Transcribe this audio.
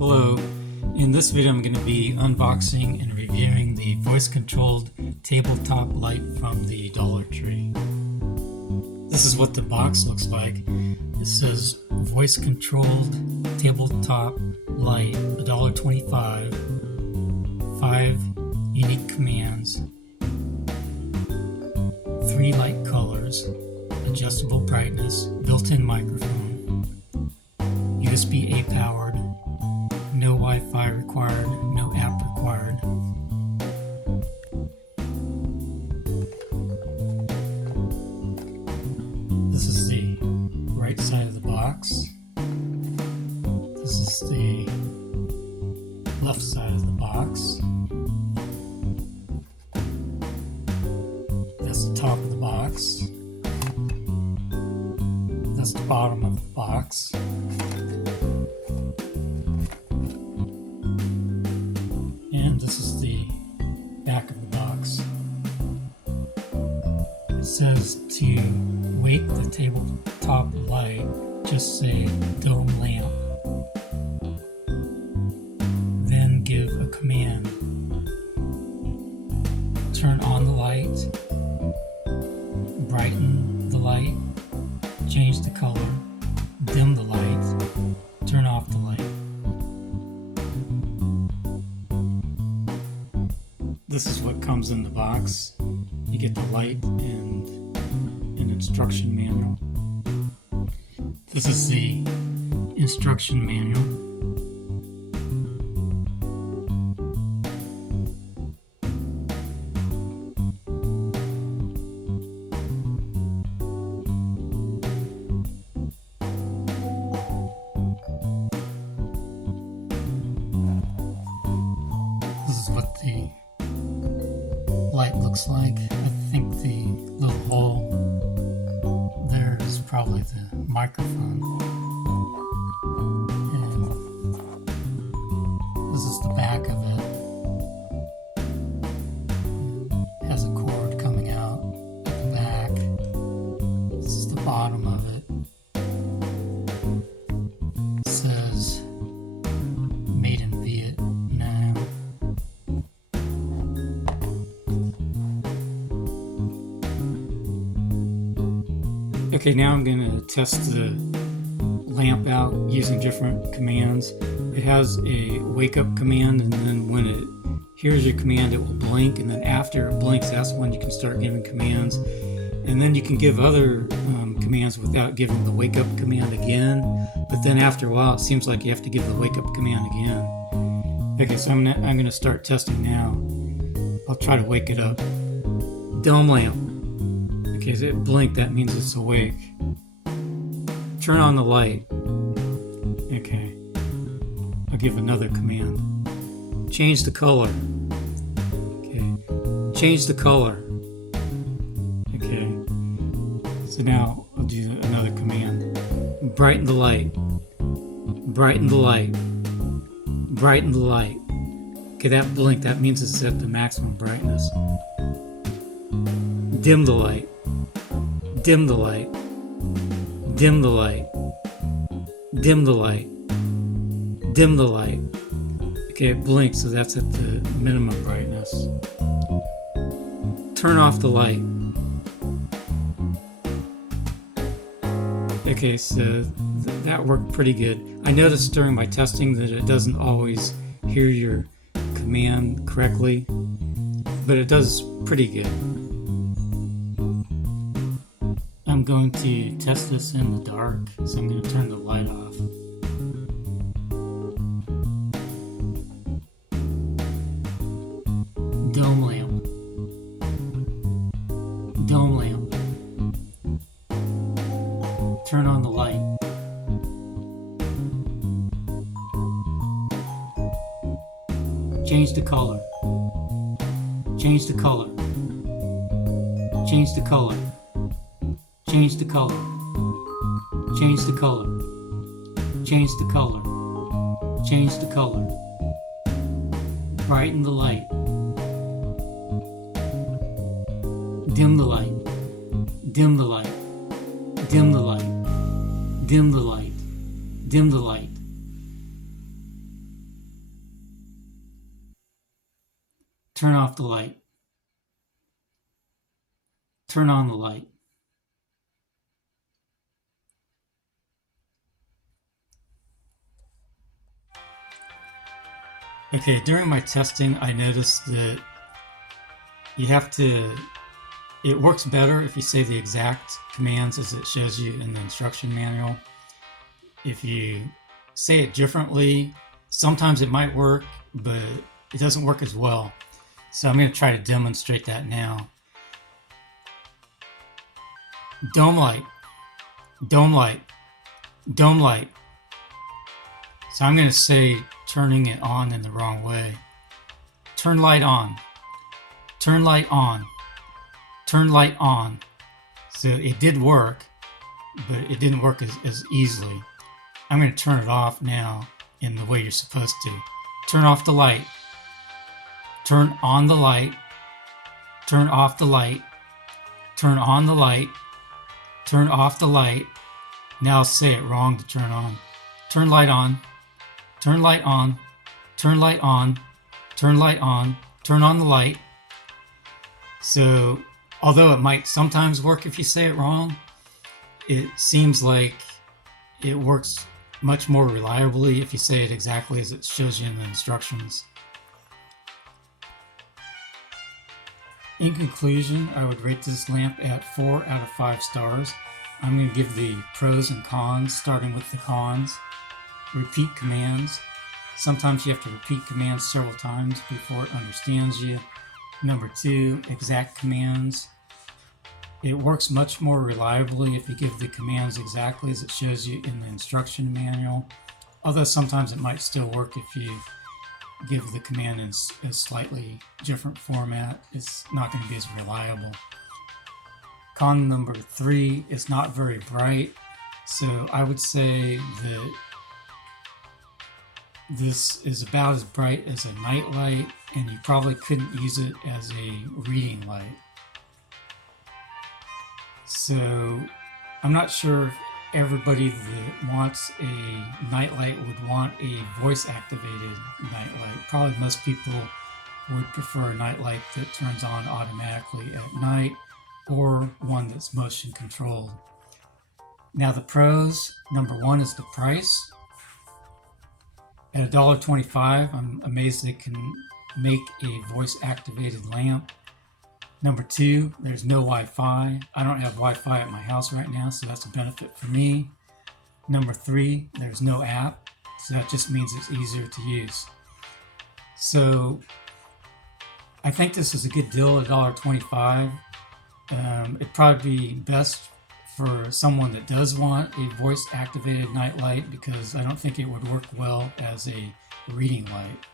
Hello, in this video I'm going to be unboxing and reviewing the voice-controlled tabletop light from the Dollar Tree. This is what the box looks like. It says voice-controlled tabletop light, $1.25, 5 unique commands, 3 light colors, adjustable brightness, built-in microphone, USB-A powered, no Wi-Fi required, no app required. This is the right side of the box. This is the left side of the box. That's the top of the box. That's the bottom of the box. And this is the back of the box. It says to wake the tabletop light, just say dome lamp. Then give a command. Turn on the light, brighten the light, change the color, dim the light, turn off the light. This is what comes in the box. You get the light and an instruction manual. This is the instruction manual. This is what the light looks like. I think the little hole there is probably the microphone. And this is the back of it. It has a cord coming out at the back. This is the bottom of it. It says made in Vietnam. Okay, now I'm going to test the lamp out using different commands. It has a wake up command, and then when it hears your command it will blink, and then after it blinks that's when you can start giving commands. And then you can give other commands without giving the wake up command again, but then after a while it seems like you have to give the wake up command again. Okay, so I'm going to start testing now. I'll try to wake it up. Dome lamp. Okay, so it blinked, that means it's awake. Turn on the light. Okay. I'll give another command. Change the color. Okay. Change the color. Okay. So now I'll do another command. Brighten the light. Brighten the light. Brighten the light. Okay, that blinked, that means it's at the maximum brightness. Dim the light. Dim the light. Dim the light. Dim the light. Dim the light. Okay, it blinks, so that's at the minimum brightness. Turn off the light. Okay, so that worked pretty good. I noticed during my testing that it doesn't always hear your command correctly, but it does pretty good. I'm going to test this in the dark, so I'm going to turn the light off. Dome lamp. Dome lamp. Turn on the light. Change the color. Change the color. Change the color. Change the color. Change the color. Change the color. Change the color. Brighten the light. Dim the light. Dim the light. Dim the light. Dim the light. Dim the light. turn off the light, turn on the light. Okay, during my testing, I noticed that it works better if you say the exact commands as it shows you in the instruction manual. If you say it differently, sometimes it might work, but it doesn't work as well. So I'm going to try to demonstrate that now. Dome light, dome light, dome light. So I'm going to say turning it on in the wrong way. Turn light on, turn light on, turn light on. So it did work, but it didn't work as easily. I'm going to turn it off now in the way you're supposed to. Turn off the light, turn on the light, turn off the light, turn on the light, turn off the light. Now I'll say it wrong to turn on. Turn light on, turn light on, turn light on, turn light on, turn on the light. So although it might sometimes work if you say it wrong, it seems like it works much more reliably if you say it exactly as it shows you in the instructions. In conclusion, I would rate this lamp at 4 out of 5 stars. I'm going to give the pros and cons, starting with the cons. Repeat commands. Sometimes you have to repeat commands several times before it understands you. Number 2, exact commands. It works much more reliably if you give the commands exactly as it shows you in the instruction manual, although sometimes it might still work if you give the command in a slightly different format. It's not going to be as reliable. Con number 3, it's not very bright, so I would say that this is about as bright as a night light, and you probably couldn't use it as a reading light. So I'm not sure if everybody that wants a nightlight would want a voice activated nightlight. Probably most people would prefer a nightlight that turns on automatically at night, or one that's motion controlled. Now the pros, number 1 is the price. At $1.25, I'm amazed they can make a voice activated lamp. Number 2, there's no Wi-Fi. I don't have Wi-Fi at my house right now, so that's a benefit for me. Number 3, there's no app, so that just means it's easier to use. So I think this is a good deal at $1.25. It'd probably be best for someone that does want a voice activated night light, because I don't think it would work well as a reading light.